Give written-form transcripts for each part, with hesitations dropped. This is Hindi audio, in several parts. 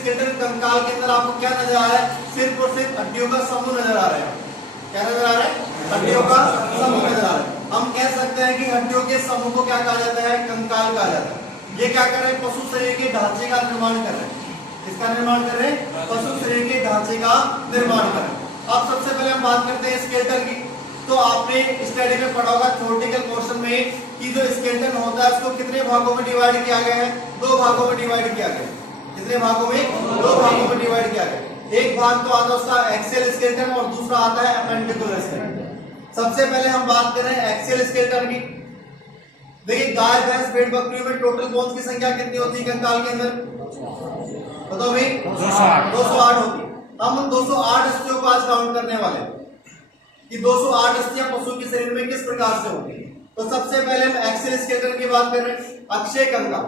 स्केलेटल कंकाल के अंदर आपको क्या नजर आ रहा है? सिर्फ और सिर्फ हड्डियों का समूह नजर आ रहा है। क्या नजर आ रहा है? हड्डियों का समूह नजर आ रहा है। हम कह सकते हैं कि हड्डियों के समूह को क्या कहा जाता है? कंकाल कहा जाता है। ये क्या कर रहे हैं? पशु शरीर के ढांचे का निर्माण कर रहे हैं। इसका निर्माण कर रहे हैं? पशु शरीर के ढांचे का निर्माण कर रहे हैं। अब सबसे पहले हम बात करते हैं स्केलेटन की। तो आपने स्टडी में पढ़ा होगा थ्योरेटिकल पोर्शन में कि जो स्केलेटन होता है उसको कितने भागों में डिवाइड किया गया है? 2 भागों में डिवाइड किया गया है। कितने भागों में? 2 भागों में डिवाइड किया गया। एक भाग तो आता है उसका एक्सियल स्केलेटन और दूसरा आता है अपेंडिकुलर स्केलेटन। सबसे पहले हम बात कर रहे हैं एक्सियल स्केलेटन की। देखिए गाय भैंस भेड़ बकरियों में टोटल बोन्स की संख्या कितनी होती है कंकाल के अंदर? बताओ भाई। 208 होती है। हम उन 208 अस्थियों को आज काउंट करने वाले हैं कि 208 अस्थियां पशु के शरीर में किस प्रकार से होती है। तो सबसे पहले हम एक्सियल स्केलेटन की बात कर रहे हैं। अक्षय कंकाल।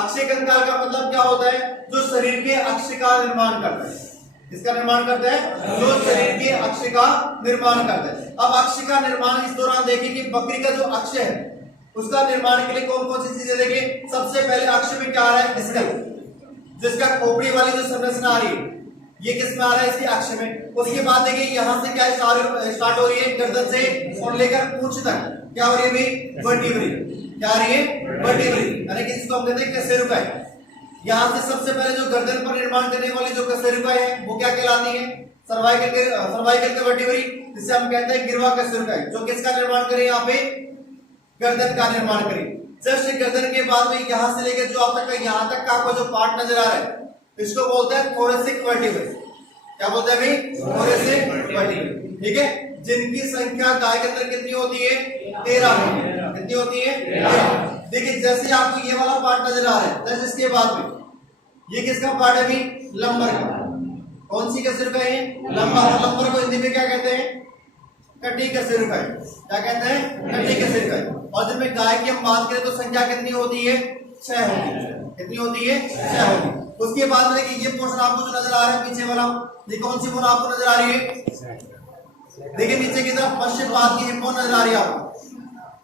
अक्षय कंकाल का मतलब क्या होता है? जो शरीर के अक्ष का निर्माण करता है। किसका निर्माण करता है? जो शरीर के अक्ष का निर्माण करता है। अब अक्ष का निर्माण इस दौरान देखिए कि बकरी का जो अक्ष है उसका निर्माण के लिए कौन कौन सी चीजें देखिए। सबसे पहले अक्ष में क्या आ रहा है? स्कल, जिसका खोपड़ी वाली जो संरचना आ रही है ये किस में आ रहा है? इसके अक्ष में। उसके बाद देखिए यहाँ से क्या स्टार्ट हो रही है? गर्दन से और लेकर पूंछ तक क्या हो रही है भाई? वर्टिब्री। क्या आ रही है? वर्टिब्री, यानी कि इसको हम कहते हैं कशेरुकाएं। यहाँ से सबसे पहले जो गर्दन पर निर्माण करने वाली जो कशेरुकाएं है वो क्या कहलाती है? सर्वाइकल के वर्टिब्री, जिसे हम कहते हैं गिरवा कशेरुकाएं, जो किसका निर्माण करे? यहाँ पे गर्दन का निर्माण करे। जस्ट गर्दन के बाद में यहाँ से लेकर जो आप तक यहाँ तक का आपको जो पार्ट नजर आ रहा है इसको बोलते हैं थोरेसिक वर्टिब्रे। क्या बोलते हैं भाई? Thoracic vertebrae. ठीक है, जिनकी संख्या गाय के अंदर कितनी होती है? 13 होती है। कितनी होती है? 13। देखिए जैसे आपको ये वाला पार्ट नजर आ रहा है जैसे इसके बाद में ये किसका पार्ट है भाई? लंबर का। कौन सी कशेरुकाएं है? लंबर। लंबर को हिंदी में क्या कहते हैं? कटी कशेरुकाएं। क्या कहते हैं? कटी कशेरुकाएं। और जिनमें गाय की हम बात करें तो संख्या कितनी होती है? 6 होती है। कितनी होती है? 6 होती है। उसके बाद में देखिए ये पोर्शन आपको जो नजर आ रहा है पीछे वाला, ये कौन सी बोन आपको नजर आ रही है? देखिए नीचे की तरफ पश्चिम पाद की हिप बोन नजर आ रही है आपको।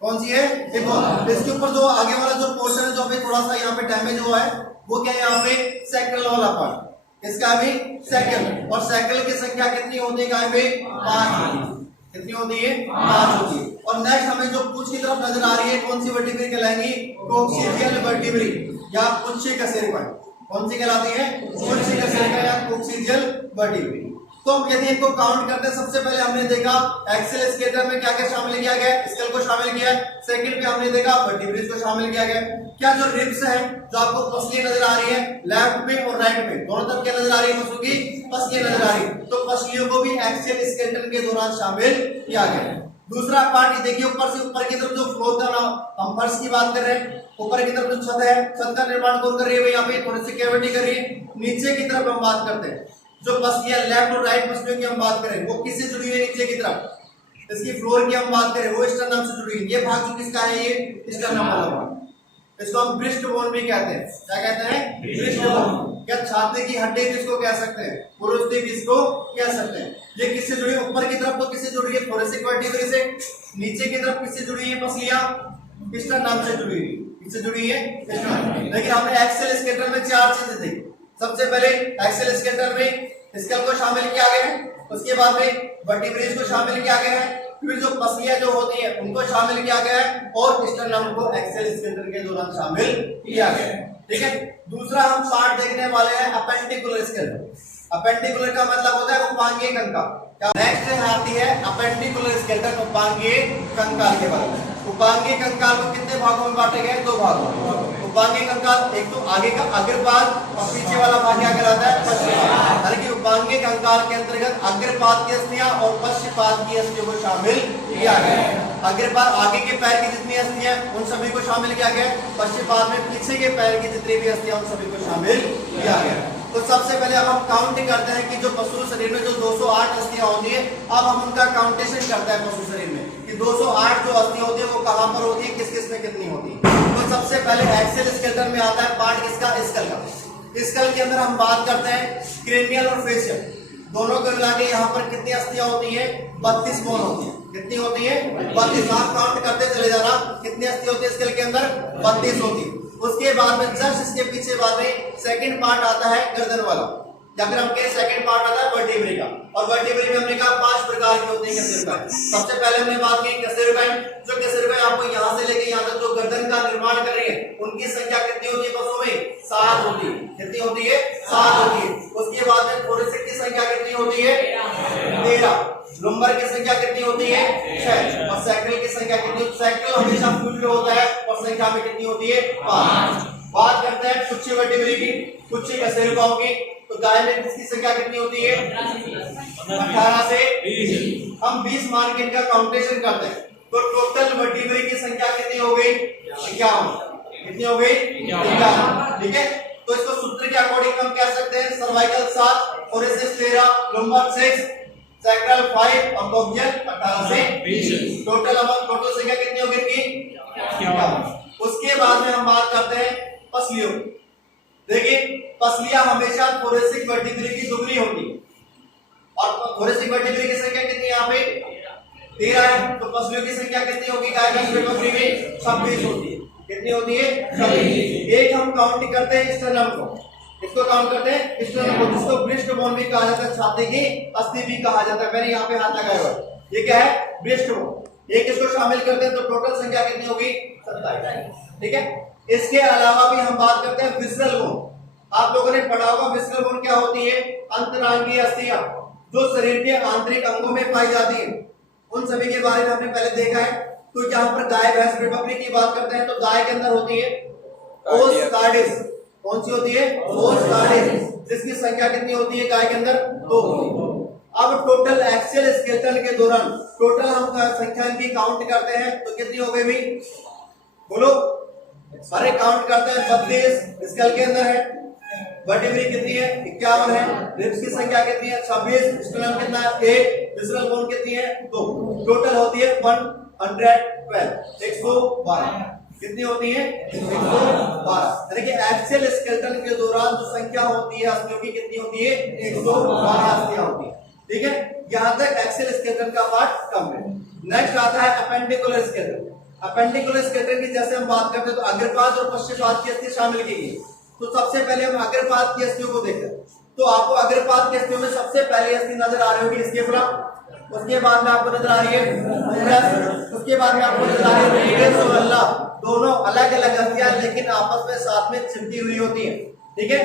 कौन सी है? Hip bone. इसके ऊपर जो आगे वाला जो पोर्शन है जो अभी थोड़ा सा यहाँ पे डैमेज हुआ है वो क्या है? यहाँ पे सैक्रल वाला पार्ट। इसका भी सैक्रल। और सैक्रल की संख्या कितनी होती है गाय में? 5। कितनी होती है? 5 होती है। और नेक्स्ट हमें जो पूंछ की तरफ नजर आ रही है कौन सी वर्टिब्री कहलाएंगी? कोक्सीजियल वर्टिब्री या पुच्छी कशेरुकाएं। कौन सी कहलाती है? पुच्छी कशेरुकाएं या कोक्सीजियल वर्टिब्री। तो हम यदि इनको काउंट करते हैं, सबसे पहले हमने देखा एक्सियल स्केलेटन में क्या क्या शामिल किया गया? स्कल को शामिल किया है। सेकंड पे हमने देखा वर्टिब्रेज को शामिल किया गया। क्या जो रिब्स है जो आपको पसलियां नजर आ रही है लेफ्ट में और राइट में दोनों तरफ क्या नजर आ रही है? पशु की पसलियां नजर आ रही है। तो पसलियों को भी एक्सियल स्केलेटन के दौरान शामिल किया गया। दूसरा पार्ट देखिए ऊपर से ऊपर की तरफ जो फ्लोर का हम फर्श की बात कर रहे हैं, ऊपर की तरफ जो छत है छत का निर्माण कौन कर रही है? यहाँ पे थोड़ी सी कैविटी कर रही है। नीचे की तरफ हम बात करते हैं जो पसलियां लेफ्ट और राइट पसलियों की हम बात करें वो किससे जुड़ी हुई है? नीचे की तरफ इसकी फ्लोर की हम बात करें वो स्टर्नम से जुड़ी हुई है। ये भाग जो किसका है? ये स्टर्नम वाला भाग। इसको हम ब्रेस्ट बोन भी कहते हैं। क्या कहते हैं? Breast bone. क्या छाती की हड्डी किसको कह सकते हैं? पुरुषदी किसको कह सकते हैं? ये किससे जुड़ी है? ऊपर की तरफ तो किससे जुड़ी है? थोरेसिक वर्टिब्रे से। नीचे की तरफ किससे जुड़ी है? पसलियां स्टर्नम से जुड़ी हुई। किससे जुड़ी है? स्टर्नम। लेकिन हमने एक्सियल स्केलेटन में 4 चीजें देखी। सबसे पहले एक्सियल स्केलेटन में स्कल को शामिल किया गया है। उसके बाद में वर्टिब्रेज को शामिल किया गया है। फिर जो पसलियां जो होती हैं उनको शामिल किया गया है और स्टर्नम को एक्सियल स्केलेटन के दौरान शामिल किया गया है। ठीक है, दूसरा हम पार्ट देखने वाले हैं अपेंडिकुलर स्केलेटन। अपेंडिकुलर का मतलब होता है उपांगीय कंकाल। नेक्स्ट आती है अपेंडिकुलर स्केलेटन, उपांगीय कंकाल के बारे में। उपांगीय कंकाल को कितने भागों में बांटे गए? 2 भागों में। उपांगीय कंकाल एक तो आगे का अग्रपाद और पीछे वाला भाग क्या कहलाता है? पश्चपाद। यानी कि उपांगीय कंकाल के अंतर्गत अग्रपाद की अस्थियां और पश्चपाद की अस्थियों को शामिल किया गया है। अग्रपाद आगे के पैर की जितनी अस्थियां उन सभी को शामिल किया गया। पश्चपाद में पीछे के पैर की जितनी भी अस्थियां उन सभी को शामिल किया गया। तो सबसे पहले अब हम काउंट करते हैं कि जो पशु शरीर में जो 208 अस्थियां होती है अब हम उनका काउंटेशन करते हैं पशु शरीर में कि 208 जो अस्थियां होती है वो कहां पर होती है, किस किस में कितनी होती है। तो सबसे पहले एक्सियल स्केलेटन में आता है पार्ट किसका? स्कल का। स्कल के अंदर हम बात करते हैं क्रेनियल और फेशियल दोनों को मिला के यहाँ पर कितनी अस्थियां होती है? 32 बोन होती है। कितनी होती है? 32। आप काउंट करते चले जाना कितनी अस्थियां होती है स्कल के अंदर? 32 होती है। उसके बाद में जस्ट इसके पीछे बाद में सेकंड पार्ट आता है गर्दन वाला, या फिर हम कहें सेकंड पार्ट आता है वर्टिब्रे का। और वर्टिब्रे में हमने कहा 5 प्रकार के होते हैं कैसेरुकाइन। सबसे पहले हमने बात की कैसेरुकाइन, जो कैसेरुकाइन आपको यहां से लेके यहां तक जो गर्दन का निर्माण कर रही है, उनकी संख्या कितनी होती है पशुओं में? 7 होती है। कितनी होती है? 7 होती है। उसके बाद में थोरेसिक की संख्या कितनी होती है? 13। लुम्बर की संख्या कितनी होती है? 6। और सैक्रल की संख्या कितनी? सैक्रल हमेशा फ्लूइड होता है और संख्या में कितनी होती है? 5। बात करते हैं कुछ वर्टिब्रे की, कुछ कैसेरुकाओं की। तो गाय में इसकी संख्या कितनी होती है? 18 से 20। हम 20 मान के इनका काउंटेशन करते हैं, तो टोटल वर्टिब्रे की संख्या कितनी हो गई? 51। कितनी हो गई? 51। ठीक है, तो इसको सूत्र के अकॉर्डिंग हम कह सकते हैं सर्वाइकल 7, थोरेसिस 13, लुम्बर 6, सैक्रल 5 और कॉक्सियल 18 से 20। टोटल संख्या कितनी हो गई इनकी? 51। उसके बाद में हम बात करते हैं पसलियों। देखिए पसलियां हमेशा थोरेसिक वर्टिब्रे की दुगनी होती है, और थोरेसिक वर्टिब्रे की संख्या कितनी यहाँ पे? 13 है। तो पसलियों की संख्या कितनी होगी गाय बकरी में? 26 होती है। कितनी होती है? 26। एक हम काउंट करते हैं स्टर्नम को, इसको काउंट करते हैं स्टर्नम को, जिसको ब्रेस्ट बोन भी कहा जाता है, छाती की अस्थि भी कहा जाता है। मैंने यहाँ पे हाथ लगाया हुआ है, ये क्या है? Breast bone. एक इसको शामिल करते हैं तो टोटल संख्या कितनी होगी? 27। ठीक है, इसके अलावा भी हम बात करते हैं विसरल बोन। आप लोगों ने पढ़ा होगा विसरल बोन क्या होती है? अंतरांगीय अस्थियां जो शरीर के आंतरिक अंगों में पाई जाती है, उन सभी के बारे में हमने पहले देखा है। तो जहां पर गाय भैंस भेड़ बकरी की बात करते हैं तो गाय के अंदर होती है ओस कार्डिस। कौन सी होती है? ओस कार्डिस, जिसकी संख्या कितनी होती है गाय के अंदर? 2। अब टोटल एक्सियल स्केलेटन के दौरान टोटल हम संख्या इनकी काउंट करते हैं तो कितनी हो गई भाई? बोलो। सारे काउंट करते हैं 32 स्केल के अंदर है। वर्टिब्रे कितनी है? 51 है। रिब्स की संख्या कितनी है? 26। स्टर्नम कितना है? 1। विसरल बोन कितनी है? 2। टोटल होती है 112, 112। कितनी होती है? 112। यानी कि एक्सियल स्केलेटन के दौरान जो संख्या होती है अस्थियों की कितनी होती है? 112 अस्थियां होती है। ठीक है, यहां तक एक्सियल स्केलेटन का पार्ट कम है। नेक्स्ट आता है अपेंडिकुलर स्केलेटन। अपेंडिकुलर स्केलेटन की जैसे हम बात करते हैं तो अग्रपाद और पश्चपाद की अस्थि शामिल की गई। तो सबसे पहले हम अग्रपाद की अस्थियों को देखते हैं। तो आपको अग्रपाद की अस्थियों में सबसे पहले अस्थि नजर आ रही होगी स्केपुला, उसके बाद में आपको नजर आ रही है, उसके बाद में आपको नजर आ रही है रेडियस और अल्ला। दोनों अलग अलग अस्थियां लेकिन आपस में साथ में चिपटी हुई होती है। ठीक है,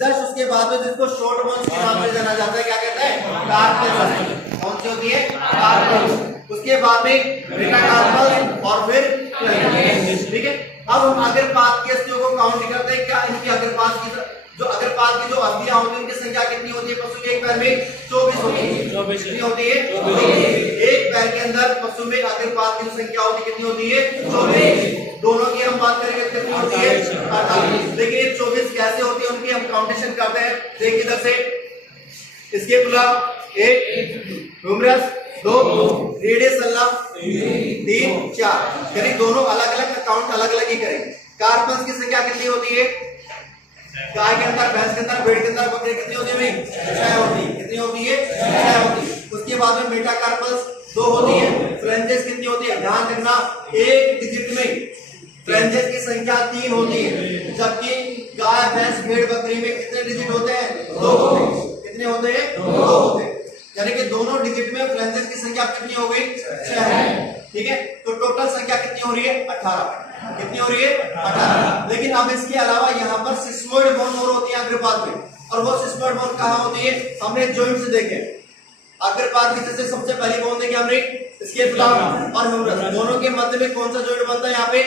जस्ट उसके बाद में जिसको शॉर्ट बोन्स के नाम से जाना जाता है, क्या कहते हैं? कार्पल्स। कौन सी होती है? कार्पल्स। उसके बाद में मेटाकार्पल्स और फिर फ्लैंजेस। ठीक है, अब हम अग्रपाद की अस्थियों को काउंट करते हैं। क्या इनकी अग्रपाद की जो अस्थियां होती है उनकी संख्या कितनी होती है? पशु के एक पैर में 24 होती है। 24 कितनी होती है? 24। एक पैर के अंदर पशु में अग्रपाद की संख्या होती है, कितनी होती है? 24। दोनों की हम बात करेंगे कितनी होती है? 48। देखिए 24 कैसे होती है उनकी हम काउंटेशन करते हैं। देखिए इधर से स्केपुला 1, ह्यूमरस 2, रेडियस अल्ला 3, 4। यानी दोनों अलग अलग काउंट अलग अलग ही करेंगे। कार्पल्स की संख्या कितनी होती है? गाय के अंदर, भैंस के अंदर, भेड़ के अंदर, बकरे कितनी होती है? 6 होती है। कितनी होती है? 6 होती है। उसके बाद में मेटाकार्पल्स 2 होती है। फ्लैंजेस कितनी होती है? ध्यान रखना एक डिजिट में फ्लैंजेस की संख्या 3 होती है, जबकि गाय भैंस भेड़ बकरी में कितने डिजिट होते हैं? 2 होते हैं। कितने होते हैं? 2 होते हैं। यानी कि दोनों डिजिट में फ्लैंजेस की संख्या कितनी हो गई? 6 है। ठीक है, तो टोटल संख्या कितनी हो रही है? 18। कितनी हो रही है? 18। लेकिन अब इसके अलावा यहाँ पर सिस्मोइड बोन और होती है अग्रपाद में, और वो सिस्मोइड बोन कहाँ होती है? हमने जॉइंट से देखे। अग्रपाद की जैसे सबसे पहली बोन देखी हमने स्केपुला और ह्यूमरस, दोनों के मध्य में कौन सा जॉइंट बनता है? यहाँ पे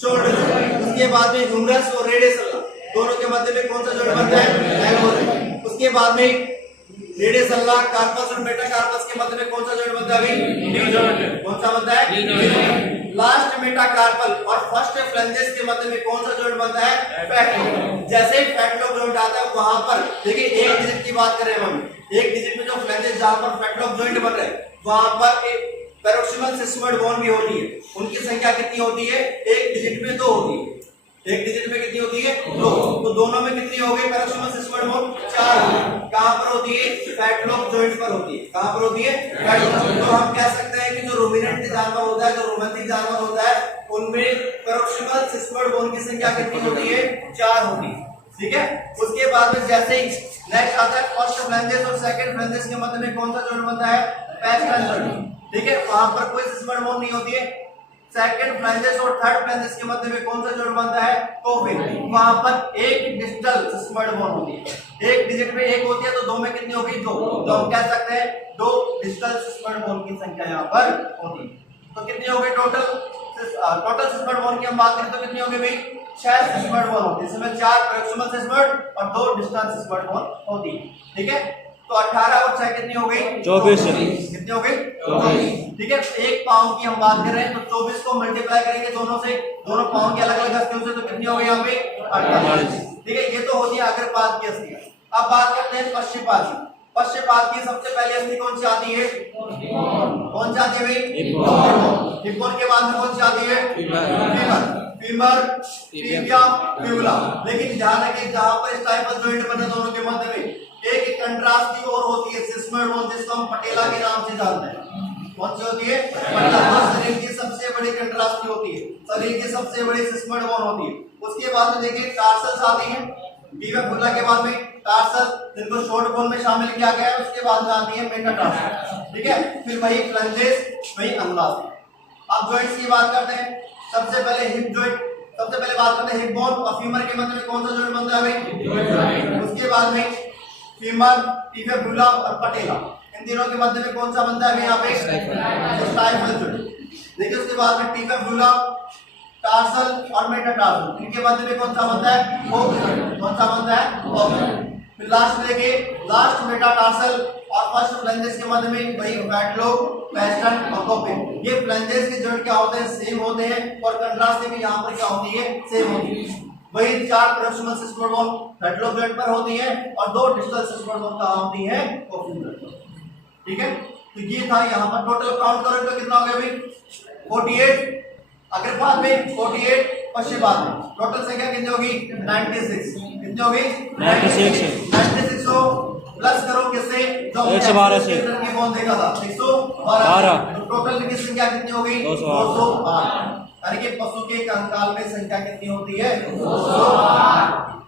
शोल्डर जॉइंट। उसके बाद में ह्यूमरस और रेडियस अल्ला, दोनों के मध्य में कौन सा जॉइंट बनता है? एल्बो। उसके बाद में रेडियस अल्ला, कार्पस और मेटाकार्पस के मध्य में कौन सा जॉइंट बनता है? New joint. कौन सा बनता है? लास्ट मेटाकार्पल और फर्स्ट फ्लैंजेस के मध्य में कौन सा जॉइंट बनता है? फैटलोब। जैसे ही फैटलोब जॉइंट आता है वहां पर देखिए एक डिजिट की बात करें हम, एक डिजिट में जो फ्लैंजेस जहां पर फैटलोब जॉइंट बन रहे हैं वहां पर एक पैरोक्सिमल सिस्मोइड बोन भी होती है। उनकी संख्या कितनी होती है? एक डिजिट में 2 होती है। एक डिजिट में कितनी होती है? 2। तो दोनों में कितनी हो गई? पैरोक्सिमल सिस्मोइड बोन 4 कहां पर होती है? फैटलोब जॉइंट पर होती है। कहां पर होती है? फैटलोब। तो हम कह सकते हैं कि जो रूमिनेंट जानवर होता है, जो रोमंथिक जानवर होता है, उनमें पेरोक्सिमल सिस्टर्ड बोन की संख्या कितनी होती है? 4 होती है। ठीक है, उसके बाद में जैसे ही नेक्स्ट आता है फर्स्ट फ्लैंजेस और सेकंड फ्लैंजेस के मध्य में कौन सा जोड़ बनता है? पेस्टन जोड़। ठीक है, वहां पर कोई सिस्टर्ड बोन नहीं होती है। सेकंड फ्लैंजेस और थर्ड फ्लैंजेस के मध्य में कौन सा जोड़ बनता है? कोफिन। वहां पर एक डिस्टल सिस्टर्ड बोन होती है। एक डिजिट में एक होती है तो दो में कितनी होगी? 2। तो हम कह सकते हैं 2 डिस्टल सिस्टर्ड बोन की संख्या यहाँ पर होती है। तो कितनी हो गई टोटल सिस्टर्ड बोन की हम बात करें तो कितनी होगी भाई? 6 सिस्टर्ड बोन होती है। इसमें 4 प्रॉक्सिमल सिस्टर्ड और 2 डिस्टल सिस्टर्ड बोन होती है। ठीक है, तो 18 और 6 कितनी हो गई? 24। कितनी हो गई? 24। ठीक है, एक पाउंड की हम बात कर रहे हैं तो 24 को मल्टीप्लाई करेंगे दोनों से, दोनों पाउंड की अलग अलग हस्तियों से, तो कितनी हो गई यहाँ पे? 48। ठीक है, ये तो होती है अग्रपाद की हस्ती। अब बात करते हैं पश्चिमपाद की। पश्चिमपाद की सबसे पहले हस्ती कौन सी आती है? कौन सी आती है भाई? हिप्पोन के बाद में कौन सी आती है? Femur, tibia, fibula. लेकिन ध्यान रखिए जहां पर स्टाइपल जॉइंट बने दोनों के मध्य में एक कंट्रास्ट की और होती है सिस्मोइड बोन, जिसको हम पटेला के नाम से जानते हैं। कौन सी होती है? पटेला। शरीर की सबसे बड़ी कंट्रास्ट की होती है, शरीर की सबसे बड़ी सिस्मोइड बोन होती है। उसके बाद में देखिए टार्सल्स आती हैं। टिबिया फिबुला के बाद में टार्सल, जिनको शॉर्ट बोन में शामिल किया गया है। उसके बाद में आती है मेटाटार्सल। ठीक है, फिर वही फ्लैंजेस, वही अंगुलास। अब जॉइंट्स की बात करते हैं। सबसे पहले हिप जॉइंट, सबसे पहले बात करते हैं हिप बोन और फीमर के मध्य में कौन सा जॉइंट बनता है भाई? उसके बाद में फीमर, टिबिया फिबुला और पटेला, इन तीनों के मध्य में कौन सा बनता है यहाँ पे? स्टाइपल जॉइंट। देखिए उसके बाद में टिबिया फिबुला, टार्सल और मेटाटार्सल, इनके मध्य में कौन सा बनता है? कौन सा बनता है? फिर लास्ट में देखिए लास्ट मेटाटार्सल और फर्स्ट फ्लैंजेस के मध्य में वही फैटलोब, पेस्टन और कोफिन। ये फ्लैंजेस के जॉइंट क्या होते हैं? सेम होते हैं। और कंट्रास्ट में यहाँ पर क्या होती है? सेम होती है। वही 4 प्रॉक्सिमल सिस्टर्ड बोन फैटलोब जॉइंट पर होती है और 2 डिस्टल सिस्टर्ड बोन कहाँ होती है? कोफिन जॉइंट पर। ठीक है, तो ये था यहाँ पर टोटल काउंट करें तो कितना हो गया भाई? 48 अग्रपाद में, 48 पश्चिमपाद में। टोटल संख्या कितनी होगी? 96। कितनी होगी? 96 को प्लस करो किससे? जो 112 से की बोन देखा था 112। तो टोटल की संख्या कितनी होगी? 208। यानी कि पशु के कंकाल में संख्या कितनी होती है? 208।